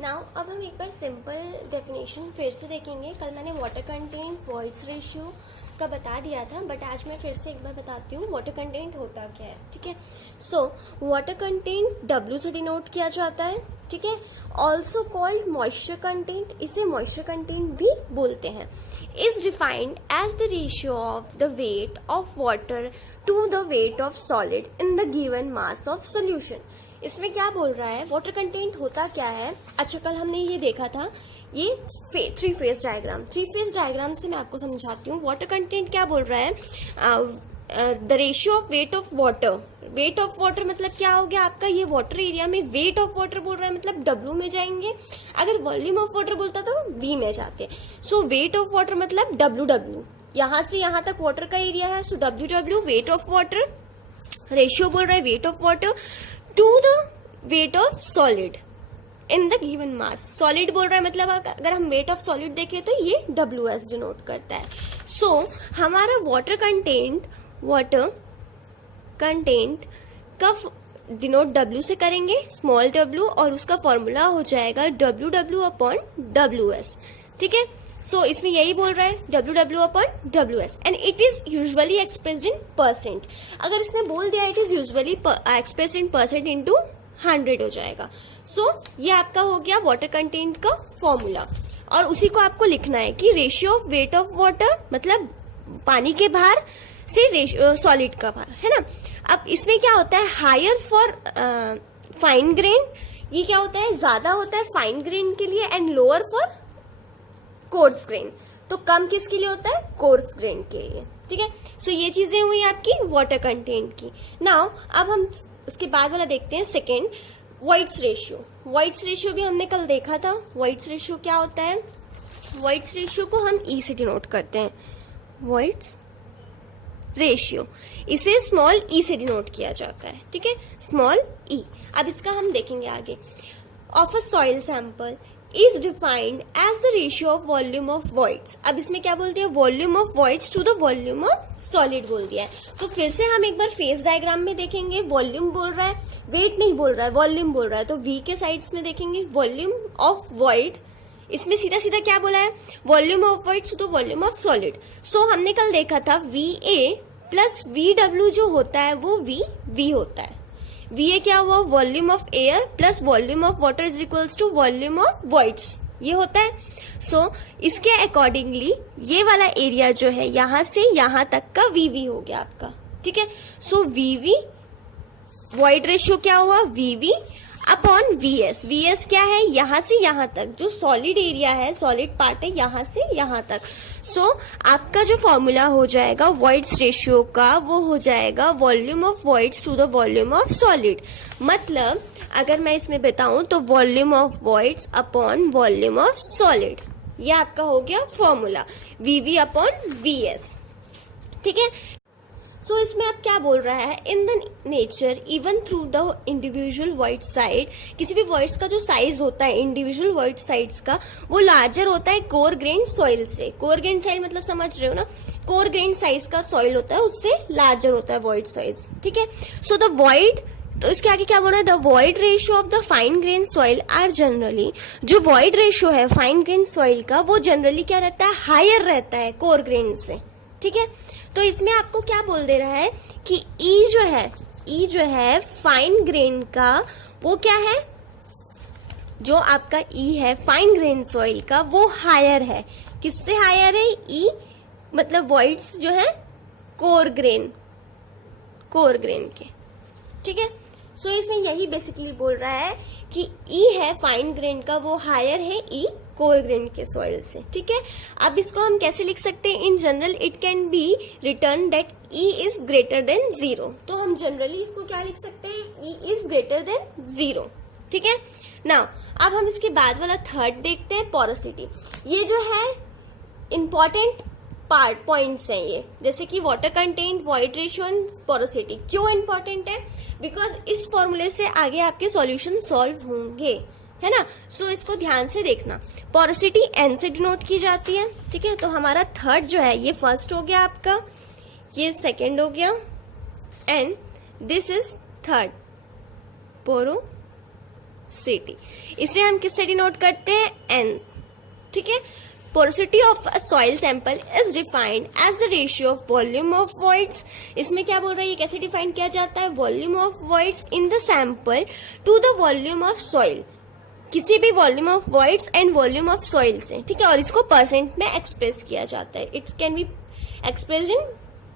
Now अब हम एक बार सिंपल डेफिनेशन फिर से देखेंगे। कल मैंने वाटर कंटेंट वॉइड्स रेशियो का बता दिया था, बट आज मैं फिर से एक बार बताती हूँ वाटर कंटेंट होता क्या है। ठीक है, सो वाटर कंटेंट W से डिनोट किया जाता है। ठीक है, ऑल्सो कॉल्ड मॉइस्चर कंटेंट, इसे मॉइस्चर कंटेंट भी बोलते हैं। Is defined as the ratio of the weight of water to the weight of solid in the given mass of solution. इसमें क्या बोल रहा है, वाटर कंटेंट होता क्या है। अच्छा, कल हमने ये देखा था, ये थ्री फेज डायग्राम से मैं आपको समझाती हूँ। वाटर कंटेंट क्या बोल रहा है, the ratio of weight of water. Wait of water मतलब क्या हो गया आपका, ये वाटर एरिया में वेट ऑफ वाटर बोल रहा है मतलब W में जाएंगे। अगर वॉल्यूम ऑफ वाटर बोलता तो V में जाते। सो वेट ऑफ वाटर मतलब WW, यहाँ से यहाँ तक वाटर का एरिया है, so WW weight of water. Ratio बोल रहा है weight of water to the weight of solid in the given mass. Solid बोल रहा है मतलब अगर हम वेट ऑफ सॉलिड देखें तो ये WS डिनोट करता है। सो हमारा वाटर कंटेंट का डिनोट W से करेंगे, स्मॉल w, और उसका फॉर्मूला हो जाएगा WW अपॉन WS। ठीक है, सो इसमें यही बोल रहा है WW upon WS and it is usually expressed in percent. अगर इसने बोल दिया it is usually expressed in percent into 100 हो जाएगा। सो ये आपका हो गया वाटर कंटेंट का फॉर्मूला, और उसी को आपको लिखना है कि ratio of weight of water मतलब पानी के भार से सॉलिड का भार, है ना। अब इसमें क्या होता है, हायर फॉर फाइन ग्रेन, ये क्या होता है, ज्यादा होता है फाइन ग्रेन के लिए, and lower for coarse grain. तो कम किसके लिए होता है, कोर्स ग्रेन के लिए। ठीक है, सो ये चीजें हुई आपकी वाटर कंटेंट की। नाउ अब हम उसके बाद वाला देखते हैं, second voids ratio. Voids ratio भी हमने कल देखा था। वॉइड्स रेशियो क्या होता है, वॉइड्स रेशियो को हम E से डिनोट करते हैं। वॉइड्स रेशियो, इसे स्मॉल E से डिनोट किया जाता है। ठीक है, स्मॉल E। अब इसका हम देखेंगे आगे। Of a soil sample is defined as the ratio of volume of voids. अब इसमें क्या बोल दिया, volume of voids to the volume of solid बोल दिया है। तो फिर से हम एक बार फेज डायग्राम में देखेंगे, वॉल्यूम बोल रहा है, वेट नहीं बोल रहा है, वॉल्यूम बोल रहा है। तो V के साइड्स में देखेंगे वॉल्यूम ऑफ वॉइड, इसमें सीधा सीधा क्या बोला है, volume of voids to volume of solid. So हमने कल देखा था VA प्लस VW जो होता है वो VV होता है। VA क्या हुआ, volume of air plus volume of water is equals to volume of voids, ये होता है। सो इसके अकॉर्डिंगली ये वाला एरिया जो है यहाँ से यहाँ तक का VV हो गया आपका। ठीक है, सो VV वॉइड रेशियो क्या हुआ, VV अपॉन VS। VS क्या है, यहाँ से यहाँ तक जो सॉलिड एरिया है, सॉलिड पार्ट है, यहाँ से यहाँ तक। सो आपका जो फॉर्मूला हो जाएगा वॉइड्स रेशियो का, वो हो जाएगा volume of voids to the volume of solid. मतलब अगर मैं इसमें बताऊं तो volume of voids upon volume of solid, ये आपका हो गया फॉर्मूला VV अपॉन VS। ठीक है, सो इसमें आप क्या बोल रहा है, in the nature even through the individual void side, किसी भी वॉइड्स का जो साइज होता है इंडिविजुअल वॉइड साइड्स का, वो लार्जर होता है कोर ग्रेन सॉइल से। कोर ग्रेन साइज मतलब समझ रहे हो ना, कोर ग्रेन साइज का सॉइल होता है उससे लार्जर होता है वॉइड साइज। ठीक है, सो द वॉइड, तो इसके आगे क्या बोल रहा है, the void ratio of the fine grain soil are generally, जो वॉइड रेशियो है फाइन ग्रेन सॉइल का वो जनरली क्या रहता है, हायर रहता है कोर ग्रेन से। ठीक है, तो इसमें आपको क्या बोल दे रहा है कि E जो है फाइन ग्रेन का, वो क्या है, जो आपका E है फाइन ग्रेन सॉइल का वो हायर है। किससे हायर है, E मतलब वॉइड्स जो है कोर ग्रेन के। ठीक है, सो इसमें यही बेसिकली बोल रहा है कि E है फाइन ग्रेन का वो हायर है E कोर ग्रेन के सॉइल से। ठीक है, अब इसको हम कैसे लिख सकते हैं, in general it can B return that E is greater than 0। तो हम जनरली इसको क्या लिख सकते हैं, E इज ग्रेटर देन 0। ठीक है, नाउ अब हम इसके बाद वाला थर्ड देखते हैं, पोरोसिटी। ये जो है इंपॉर्टेंट पॉइंट्स हैं ये, जैसे कि water content, void ratio and porosity. क्यों इंपॉर्टेंट है, बिकॉज इस फॉर्मूले से आगे आपके सॉल्यूशन सॉल्व होंगे, है ना। सो इसको ध्यान से देखना। पोरोसिटी N से डिनोट की जाती है। ठीक है, तो हमारा थर्ड जो है ये फर्स्ट हो गया आपका, ये सेकंड हो गया, and this is third porosity. Porosity, इसे हम किससे डिनोट करते हैं, एन, ठीक है। Porosity of a soil sample is defined as the ratio of volume of voids. इसमें क्या बोल रहा है, ये कैसे डिफाइन किया जाता है, volume of voids in the sample to the volume of soil, किसी भी volume of voids and volume of soil से, ठीक है। और इसको परसेंट में एक्सप्रेस किया जाता है, it can be express in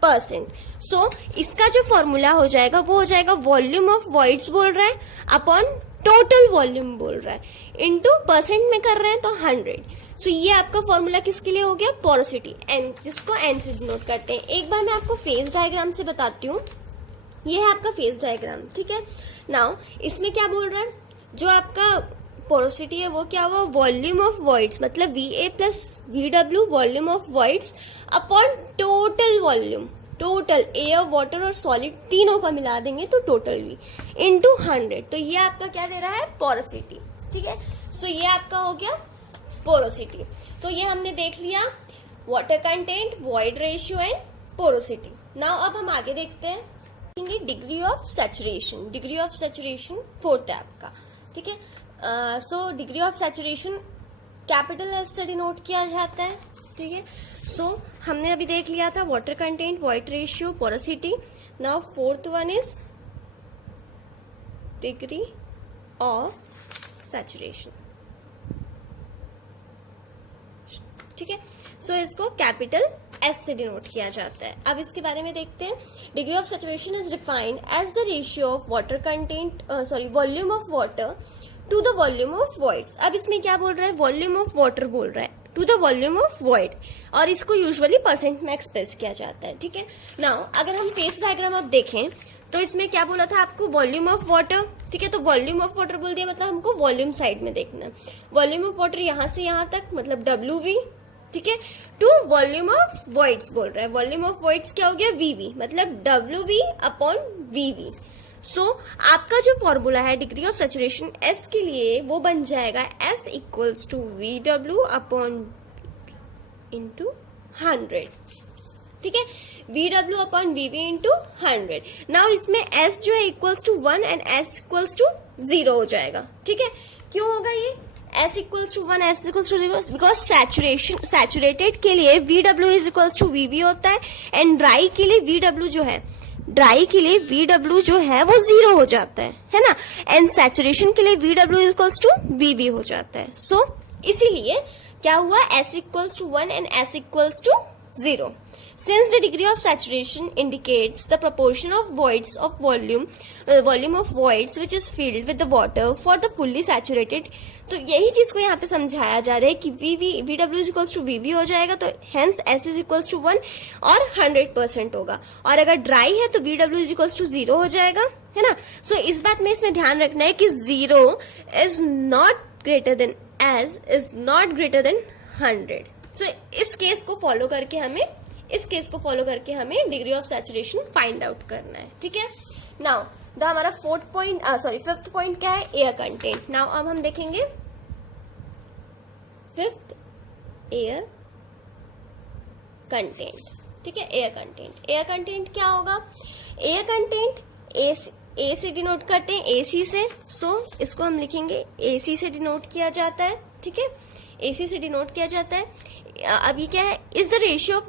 percent. So इसका जो फॉर्मूला हो जाएगा वो हो जाएगा वॉल्यूम ऑफ वॉइड्स बोल रहा है अपॉन टोटल वॉल्यूम बोल रहा है, इनटू परसेंट में कर रहे हैं तो 100। सो ये आपका फॉर्मूला किसके लिए हो गया, पोरोसिटी, एन, जिसको एन से डिनोट करते हैं। एक बार मैं आपको फेज डायग्राम से बताती हूँ। ये है आपका फेज डायग्राम, ठीक है। नाउ इसमें क्या बोल रहा है, जो आपका पोरोसिटी है वो क्या हुआ, वॉल्यूम ऑफ वॉइड्स, मतलब VA plus VW volume of voids upon total volume, total air, water और सॉलिड तीनों का मिला देंगे तो टोटल V इंटू 100। तो ये आपका क्या दे रहा है, पोरोसिटी, ठीक है। सो ये आपका हो गया पोरोसिटी। तो ये हमने देख लिया water content, void ratio and porosity. Now अब हम आगे देखते हैं degree of saturation. Degree of saturation fourth है आपका, ठीक है। So degree of saturation capital S से डिनोट किया जाता है, ठीक है। सो हमने अभी देख लिया था water content, void ratio, porosity. Now fourth one is degree of saturation, ठीक है। सो इसको कैपिटल एस से डिनोट किया जाता है। अब इसके बारे में देखते हैं। Degree of saturation is defined as the ratio of water content, volume of water to the volume of voids. अब इसमें क्या बोल रहा है, वॉल्यूम ऑफ वाटर बोल रहा है to the volume of void, और इसको यूजुअली परसेंट में एक्सप्रेस किया जाता है, ठीक है। नाउ अगर हम फेस डायग्राम अब देखें तो इसमें क्या बोला था आपको, वॉल्यूम ऑफ वाटर, ठीक है। तो वॉल्यूम ऑफ वाटर बोल दिया, मतलब हमको वॉल्यूम साइड में देखना है। वॉल्यूम ऑफ वाटर यहाँ से यहाँ तक, मतलब WV, ठीक है, टू वॉल्यूम ऑफ वॉइड्स बोल रहा है। वॉल्यूम ऑफ वॉइड्स क्या हो गया, VV, मतलब WV अपॉन VV। सो आपका जो फॉर्मूला है डिग्री ऑफ सैचुरेशन S के लिए वो बन जाएगा S equals to VW upon into 100, ठीक है। VW upon VV into 100। Now इसमें S जो है equals to 1 and S equals to 0 हो जाएगा, ठीक है। क्यों होगा ये S equals to 1, S equals to 0, because saturated के लिए VW is equals to VV होता है, एंड ड्राई के लिए VW जो है, ड्राई के लिए VW जो है वो 0 हो जाता है ना। एंड सैचुरेशन के लिए VW इक्वल्स टू VV हो जाता है। सो इसीलिए क्या हुआ, S equals to 1 and S equals to 0। Since the degree of saturation indicates the proportion of voids of volume of voids which is filled with the water for the fully saturated, तो यही चीज को यहाँ पे समझाया जा रहा है कि VW is equals to VV हो जाएगा, तो hence S is equals to 1 और 100% होगा। और अगर ड्राई है तो VW is equals to 0 हो जाएगा, है ना। सो इस बात में इसमें ध्यान रखना है कि 0 is not greater than S is not greater than 100। सो इस केस को फॉलो करके हमें degree of saturation find out करना है, ठीक है। नाउ हमारा फिफ्थ पॉइंट क्या है, एयर कंटेंट। नाउ अब हम देखेंगे फिफ्थ, एयर कंटेंट, ठीक है। एयर कंटेंट क्या होगा, एयर कंटेंट ए से डिनोट करते हैं, AC से। सो इसको हम लिखेंगे AC से डिनोट किया जाता है, ठीक है। AC से डिनोट किया जाता है। अब ये क्या है, is the ratio of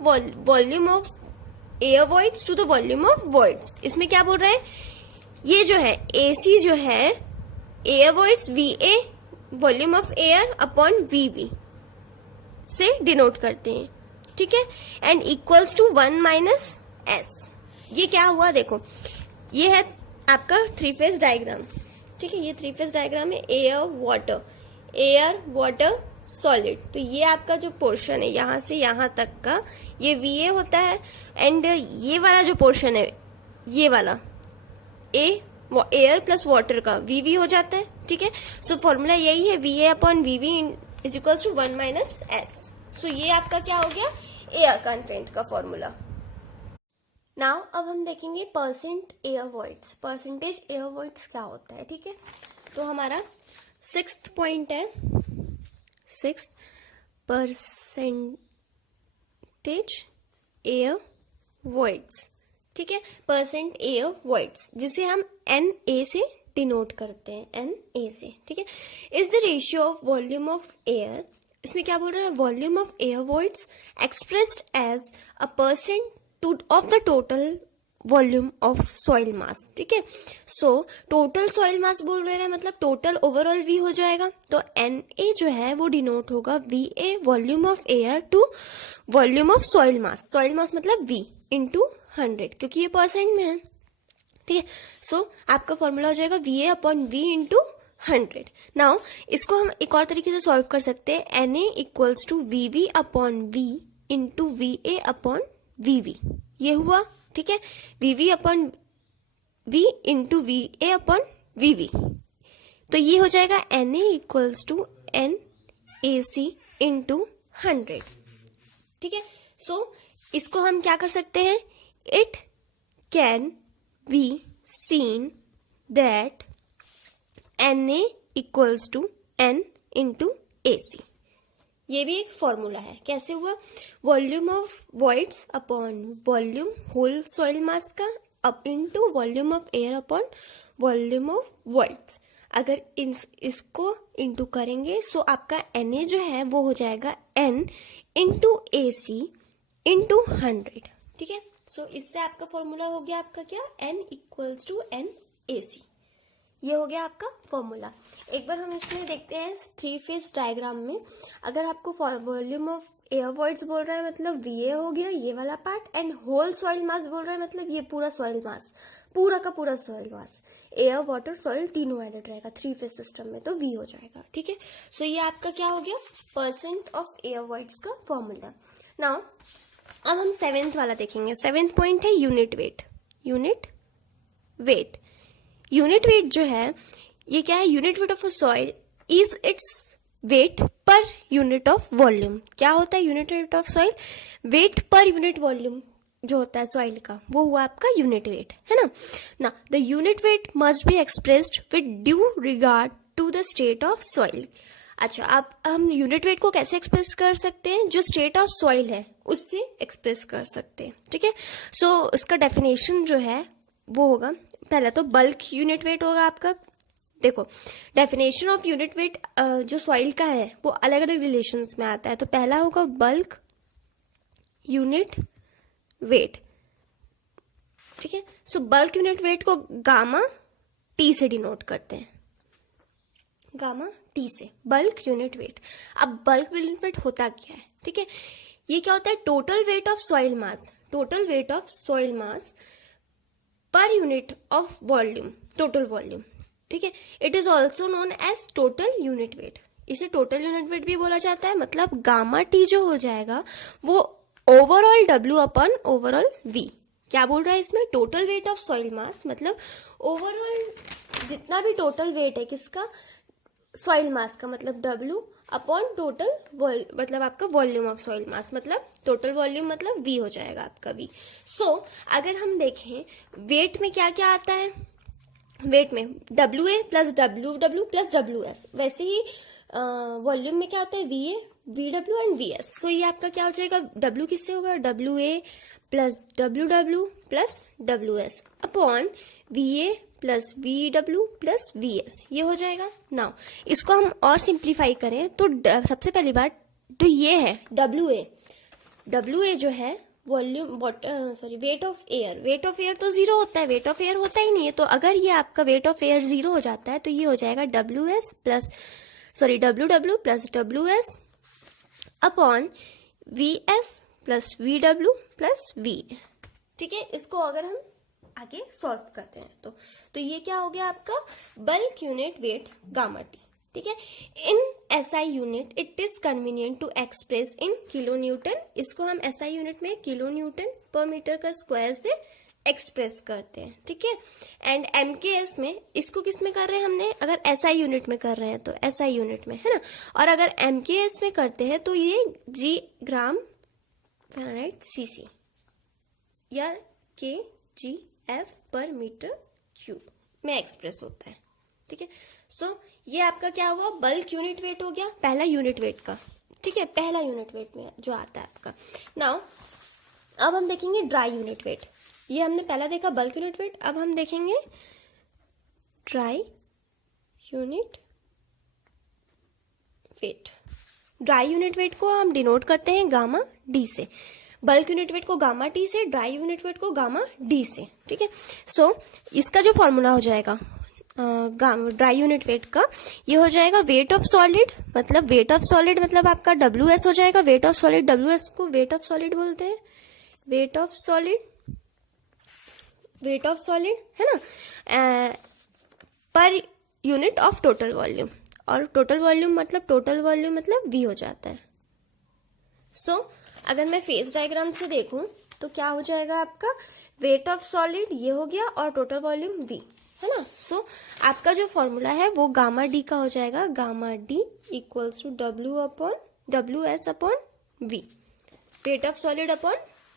volume of air voids to the volume of voids. इसमें क्या बोल रहा है, ये जो है AC जो है air voids VA volume of air upon VV से डिनोट करते हैं, ठीक है। And equals to 1 minus S। ये क्या हुआ, देखो ये है आपका 3 फेज डायग्राम, ठीक है। ये 3 फेज डायग्राम है, एयर वाटर सॉलिड। तो ये आपका जो पोर्शन है यहाँ से यहाँ तक का ये VA होता है, एंड ये वाला जो पोर्शन है ये वाला एयर प्लस वाटर का VV हो जाता है, ठीक है। सो फॉर्मूला यही है, VA upon VV is equals to 1 minus S। So ये आपका क्या हो गया, एयर कंटेंट का फॉर्मूला। नाउ अब हम देखेंगे परसेंटेज एयर वॉइड्स क्या होता है, ठीक है। तो हमारा 6th पॉइंट है, 6th परसेंटेज एयर वॉइड्स, ठीक है। परसेंट एयर वॉइड्स जिसे हम NA से डिनोट करते हैं Na से, ठीक है। Is the ratio of volume of air, इसमें क्या बोल रहा है, volume of air voids expressed as a percent of the total volume of soil mass, ठीक है। सो टोटल सॉइल मास बोल रहे हैं, मतलब टोटल ओवरऑल वी हो जाएगा। तो Na जो है वो डिनोट होगा Va volume of air to volume of soil mass मतलब V इंटू 100, क्योंकि ये परसेंट में है, ठीक है। सो आपका फॉर्मूला हो जाएगा Va upon V into 100। Now इसको हम एक और तरीके से सॉल्व कर सकते हैं, Na equals to VV upon V into Va upon VV, ये हुआ, ठीक है। VV upon V into VA upon VV, तो ये हो जाएगा Na equals to NAC into 100, ठीक है। सो इसको हम क्या कर सकते हैं, it can be seen that Na equals to N into AC, ये भी एक फॉर्मूला है। कैसे हुआ, volume of voids upon volume whole soil mass का up into volume of air upon volume of voids. अगर इसको इनटू करेंगे सो आपका Na जो है वो हो जाएगा N इंटू AC इंटू 100, ठीक है। सो इससे आपका फॉर्मूला हो गया आपका क्या, N इक्वल्स टू NAC, ये हो गया आपका फॉर्मूला। एक बार हम इसमें देखते हैं 3 फेज डायग्राम में, अगर आपको वॉल्यूम ऑफ एयर वॉइड्स बोल रहा है मतलब Va हो गया ये वाला part, and whole soil mass बोल रहा है मतलब ये पूरा सॉइल मास, पूरा का पूरा सॉइल मास, एयर वाटर सॉइल तीनों एडेड रहेगा 3 फेज सिस्टम में, तो V हो जाएगा, ठीक है। सो ये आपका क्या हो गया, परसेंट ऑफ एयर वॉइड्स का फॉर्मूला। नाउ अब हम 7th वाला देखेंगे। 7th पॉइंट है यूनिट वेट। यूनिट वेट जो है ये क्या है, unit weight of a soil is its weight per unit of volume. क्या होता है unit weight of soil, weight per unit volume जो होता है सॉइल का, वो हुआ आपका यूनिट वेट, है ना। The unit weight must be expressed with due regard to the state of soil. अच्छा, अब हम यूनिट वेट को कैसे एक्सप्रेस कर सकते हैं, जो स्टेट ऑफ सॉइल है उससे एक्सप्रेस कर सकते हैं, ठीक है। सो इसका डेफिनेशन जो है वो होगा, पहला तो बल्क यूनिट वेट होगा आपका। देखो डेफिनेशन ऑफ यूनिट वेट जो सॉइल का है वो अलग अलग रिलेशंस में आता है। तो पहला होगा बल्क यूनिट वेट, ठीक है। सो बल्क यूनिट वेट को गामा टी से डिनोट करते हैं, गामा टी से बल्क यूनिट वेट। अब बल्क यूनिट वेट होता क्या है, ठीक है, ये क्या होता है, total weight of soil mass, total weight of soil mass per unit of volume, total volume, ठीक है। It is also known as total unit weight, इसे टोटल यूनिट वेट भी बोला जाता है। मतलब गामा टी जो हो जाएगा वो overall W upon overall V। क्या बोल रहा है इसमें, total weight of soil mass मतलब ओवरऑल जितना भी टोटल वेट है किसका, सॉइल मास का, मतलब W अपॉन टोटल मतलब आपका वॉल्यूम ऑफ सॉइल मास, मतलब टोटल वॉल्यूम मतलब V हो जाएगा आपका V। सो अगर हम देखें वेट में क्या क्या आता है, वेट में WA plus WW plus WS, वैसे ही वॉल्यूम में क्या होता है VA, VW एंड VS। सो ये आपका क्या हो जाएगा, W किससे होगा, WA plus WW plus WS upon VA plus VW plus VS, ये हो जाएगा। नाउ इसको हम और सिंप्लीफाई करें तो सबसे पहली बात तो ये है WA जो है volume weight of air, weight of air तो 0 होता है, वेट ऑफ एयर होता ही नहीं है। तो अगर ये आपका वेट ऑफ एयर 0 हो जाता है तो ये हो जाएगा WW plus WS upon VS plus VW plus VA, ठीक है। इसको अगर हम आगे सॉल्व करते हैं तो ये क्या हो गया आपका bulk unit weight gamma T, ठीक है। In SI unit it is convenient to express in kilo newton, इसको हम SI यूनिट में किलो न्यूटन पर मीटर का स्क्वायर से एक्सप्रेस करते हैं, ठीक है। एंड MKS में इसको किस में कर रहे हैं हमने, अगर SI यूनिट में कर रहे हैं तो SI यूनिट में, है ना। और अगर MKS में करते हैं तो ये G ग्राम फ़ारेनहाइट CC या kgf पर मीटर क्यूब में एक्सप्रेस होता है, ठीक है। सो ये आपका क्या हुआ, बल्क यूनिट वेट हो गया, पहला यूनिट वेट का, ठीक है, पहला यूनिट वेट में जो आता है आपका। नाउ अब हम देखेंगे ड्राई यूनिट वेट। ये हमने पहला देखा बल्क यूनिट वेट, अब हम देखेंगे dry unit wait. Dry unit weight को हम डिनोट करते हैं गामा डी से, बल्क यूनिट वेट को गामा टी से, ड्राई यूनिट वेट को गामा डी से। ठीक है, सो इसका जो फॉर्मूला हो जाएगा ड्राई यूनिट वेट का, ये हो जाएगा वेट ऑफ सॉलिड, मतलब वेट ऑफ सॉलिड मतलब आपका WS हो जाएगा। वेट ऑफ सॉलिड, WS को वेट ऑफ सॉलिड बोलते हैं, वेट ऑफ सॉलिड है ना, पर यूनिट ऑफ टोटल वॉल्यूम, और टोटल वॉल्यूम मतलब V हो जाता है। सो अगर मैं फेज डायग्राम से देखूं तो क्या हो जाएगा आपका, वेट ऑफ सॉलिड ये हो गया और टोटल वॉल्यूम V है ना। सो आपका जो फॉर्मूला है वो गामा डी का हो जाएगा, gamma D equals to WS upon V, weight of solid upon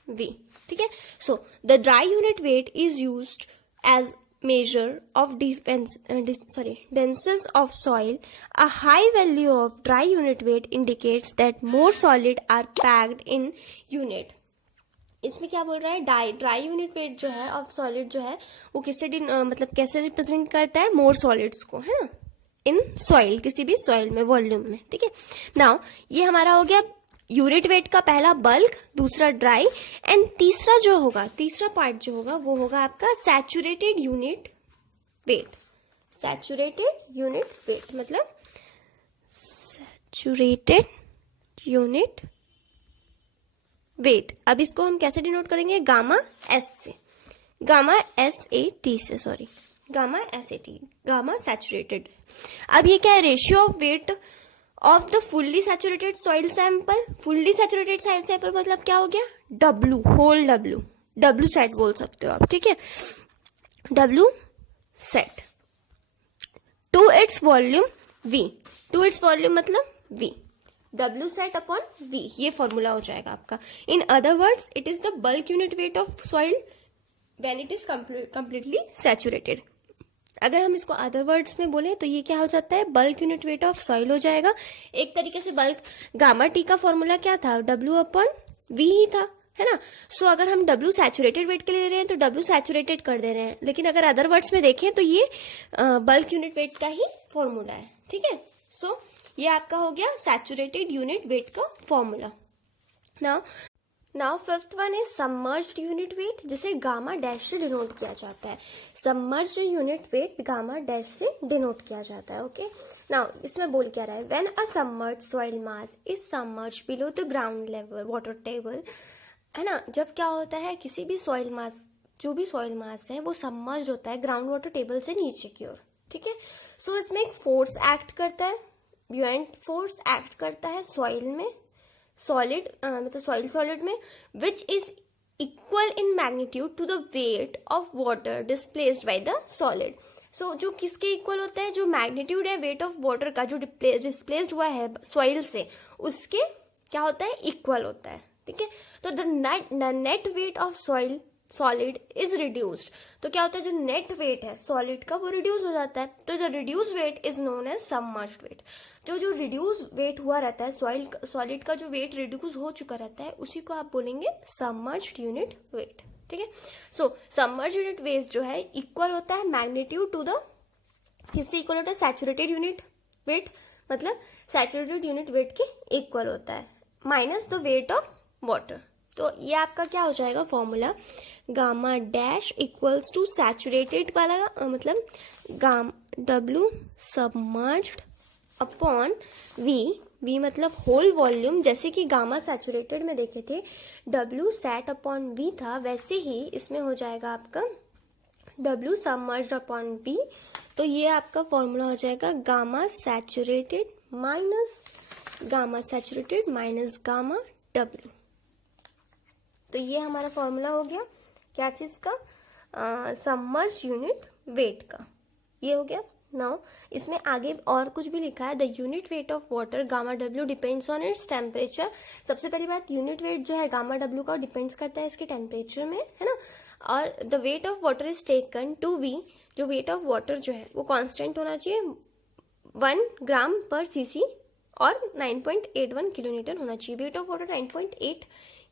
V। ठीक है, so the dry unit weight is used as measure of denseness of soil. A high value of dry unit weight indicates that more solid are packed in unit. इसमें क्या बोल रहा है, dry unit wait जो है of solid जो है वो किससे मतलब कैसे रिप्रेजेंट करता है, मोर सॉलिड्स को, है ना, इन सॉइल, किसी भी सॉइल में, वॉल्यूम में। ठीक है, नाउ ये हमारा हो गया यूनिट वेट का पहला बल्क, दूसरा ड्राई, एंड तीसरा पार्ट जो होगा वो होगा आपका saturated unit wait. Saturated unit weight मतलब सैचुरेटेड यूनिट वेट। अब इसको हम कैसे डिनोट करेंगे, गामा एस से, गामा SAT से, sorry gamma SAT, gamma saturated. अब ये क्या है, ratio of weight of the fully saturated soil sample. Fully saturated soil sample मतलब क्या हो गया, W, होल W सेट बोल सकते हो आप। ठीक है, W sat to its volume V, to its volume मतलब V, W sat upon V, ये फॉर्मूला हो जाएगा आपका। In other words it is the bulk unit weight of soil when it is completely saturated. अगर हम इसको other words में बोले तो ये क्या हो जाता है, bulk unit weight of soil हो जाएगा। एक तरीके से बल्क गामा टी का फॉर्मूला क्या था, W अपॉन V ही था, है ना। सो अगर हम W सैचुरेटेड वेट के लिए ले रहे हैं तो W सैचुरेटेड कर दे रहे हैं, लेकिन अगर अदर वर्ड्स में देखें तो ये बल्क यूनिट वेट का ही फॉर्मूला है। ठीक है, सो ये आपका हो गया सैचुरेटेड यूनिट वेट का formula. Now fifth one is submerged unit weight, जिसे गामा डैश से डिनोट किया जाता है। Submerged unit weight gamma dash से डिनोट किया जाता है। ओके, नाउ इसमें बोल क्या रहा है, when a submerged soil mass is submerged below the ground level water table, है ना। जब क्या होता है, किसी भी सॉइल मास, जो भी सॉइल मास है वो सबमर्ज्ड होता है ग्राउंड वाटर टेबल से नीचे की ओर। ठीक है, सो इसमें एक फोर्स एक्ट करता है, ब्यूएंट फोर्स एक्ट करता है सॉइल में, सॉलिड मतलब सॉइल सॉलिड में, which is equal in magnitude to the weight of water displaced by the solid. So जो किसके इक्वल होता है, जो मैग्नीट्यूड है वेट ऑफ वाटर का जो डिस्प्लेस्ड हुआ है सॉइल से, उसके क्या होता है, इक्वल होता है। ठीक है, तो the net wait of solid is reduced, तो क्या होता है, जो नेट वेट है सॉलिड का वो रिड्यूस हो जाता है, तो the reduce weight is known as submerged weight. जो रिड्यूस वेट हुआ रहता है सॉलिड का, जो वेट रिड्यूस हो चुका रहता है, उसी को आप बोलेंगे सबमर्ज्ड यूनिट वेट। ठीक है, सो सबमर्ज्ड यूनिट वेट जो है इक्वल होता है मैग्नीट्यूड टू द, किससे इक्वल होता है, सैचुरेटेड यूनिट वेट, मतलब सैचुरेटेड यूनिट वेट के इक्वल होता है, minus the weight of water. तो ये आपका क्या हो जाएगा formula, gamma dash equals to saturated वाला मतलब W सबमर्ज्ड अपॉन V मतलब होल वॉल्यूम, जैसे कि गामा सैचुरेटेड में देखे थे W सैट अपॉन V था, वैसे ही इसमें हो जाएगा आपका W सबमर्ज्ड अपॉन V। तो ये आपका फॉर्मूला हो जाएगा gamma saturated minus gamma W। तो ये हमारा फॉर्मूला हो गया क्या चीज का, सबमर्ज्ड यूनिट वेट का, ये हो गया। नाउ इसमें आगे और कुछ भी लिखा है, the unit weight of water gamma W depends on its temperature. सबसे पहली बात, यूनिट वेट जो है गामा W का डिपेंड्स करता है इसके टेम्परेचर में, है ना। और the weight of water is taken to be, जो वेट ऑफ वाटर जो है वो कांस्टेंट होना चाहिए 1 ग्राम पर cc और 9.81 किलोन्यूटन होना चाहिए। वेट ऑफ वाटर 9.8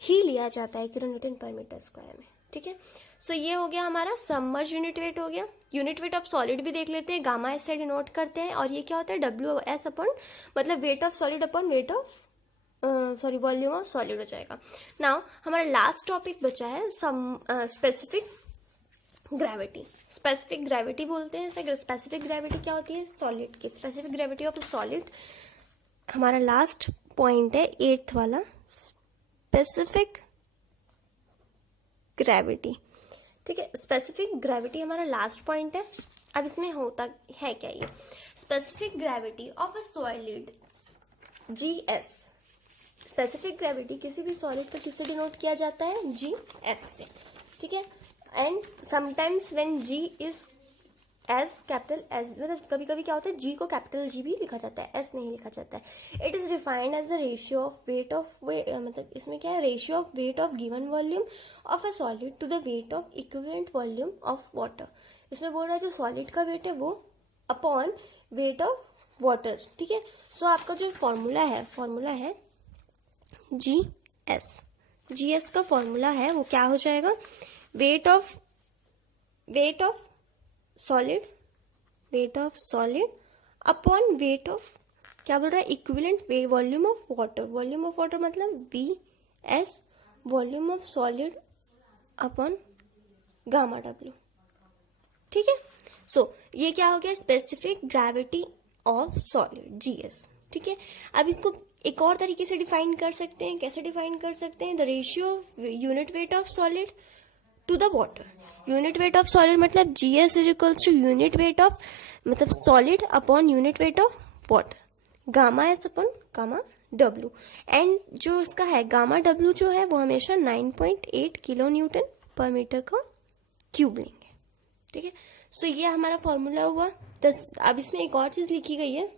ही लिया जाता है किलोन्यूटन पर मीटर स्क्वायर में। ठीक है, सो ये हो गया हमारा सबमर्ज्ड यूनिट वेट हो गया। यूनिट वेट ऑफ सॉलिड भी देख लेते हैं, गामा एस से डिनोट करते हैं, और ये क्या होता है डब्ल्यू एस अपॉन मतलब weight of solid upon weight of volume of solid हो जाएगा। नाउ हमारा लास्ट टॉपिक बचा है some specific gravity. Specific gravity बोलते हैं इसे। स्पेसिफिक ग्रेविटी क्या होती है सॉलिड की, स्पेसिफिक ग्रेविटी ऑफ सॉलिड हमारा लास्ट पॉइंट है 8th वाला, स्पेसिफिक ग्रेविटी। ठीक है, स्पेसिफिक ग्रेविटी हमारा लास्ट पॉइंट है। अब इसमें होता है क्या, ये specific gravity of a solid GS। Specific gravity किसी भी सॉलिड का किससे डिनोट किया जाता है GS से। ठीक है, and sometimes when G is as capital S, मतलब कभी कभी क्या होता है G को कैपिटल G भी लिखा जाता है, S नहीं लिखा जाता है। It is defined as the ratio of weight of मतलब इसमें क्या है, ratio of weight of given volume of a solid to the weight of equivalent volume of water. इसमें बोल रहा है जो सॉलिड का वेट है वो अपॉन वेट ऑफ वाटर। ठीक है, सो आपका जो फॉर्मूला है GS का फॉर्मूला है वो क्या हो जाएगा, wait of solid upon weight of क्या बोल रहा है equivalent volume of water. Volume of water मतलब VS, volume of solid upon gamma W। ठीक है, सो ये क्या हो गया specific gravity of solid GS। ठीक है, अब इसको एक और तरीके से डिफाइन कर सकते हैं। कैसे डिफाइन कर सकते हैं, the ratio of unit weight of solid to the water. Unit weight of solid मतलब GS is equals to unit weight of मतलब solid upon unit weight of water, gamma S upon gamma W। And जो इसका है gamma W जो है वो हमेशा 9.8 kilo newton per metre का क्यूब लेंगे। ठीक है, सो ये हमारा फॉर्मूला हुआ 10। अब इसमें एक और चीज लिखी गई है,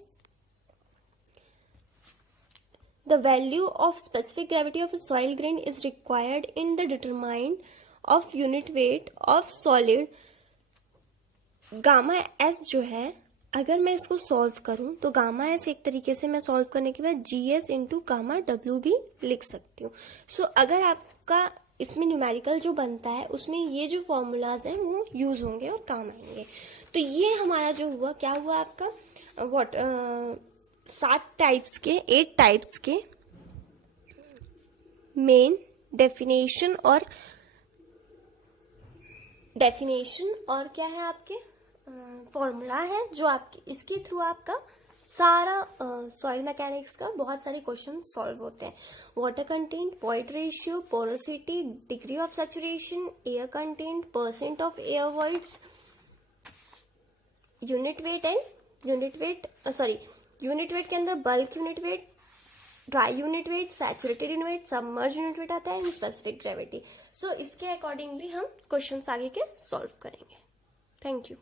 the value of specific gravity of a soil grain is required in the determinant of unit weight of solid gamma S जो है, अगर मैं इसको सॉल्व करूं तो गामा S एक तरीके से मैं सॉल्व करने के बाद GS इंटू गामा W भी लिख सकती हूँ। सो अगर आपका इसमें न्यूमेरिकल जो बनता है उसमें ये जो फॉर्मूलाज हैं वो यूज होंगे और काम आएंगे। तो ये हमारा जो हुआ क्या हुआ आपका 8 टाइप्स के मेन डेफिनेशन और क्या है आपके फॉर्मूला है जो आपके इसके थ्रू आपका सारा सॉइल मैकेनिक्स का बहुत सारे क्वेश्चन सॉल्व होते हैं। Water content, void ratio, porosity, degree of saturation, air content, percent of air voids, unit weight के अंदर bulk unit wait, dry unit wait, saturated unit wait, submerge unit weight आता है, specific gravity. सो इसके accordingly हम questions आगे के solve करेंगे। Thank you.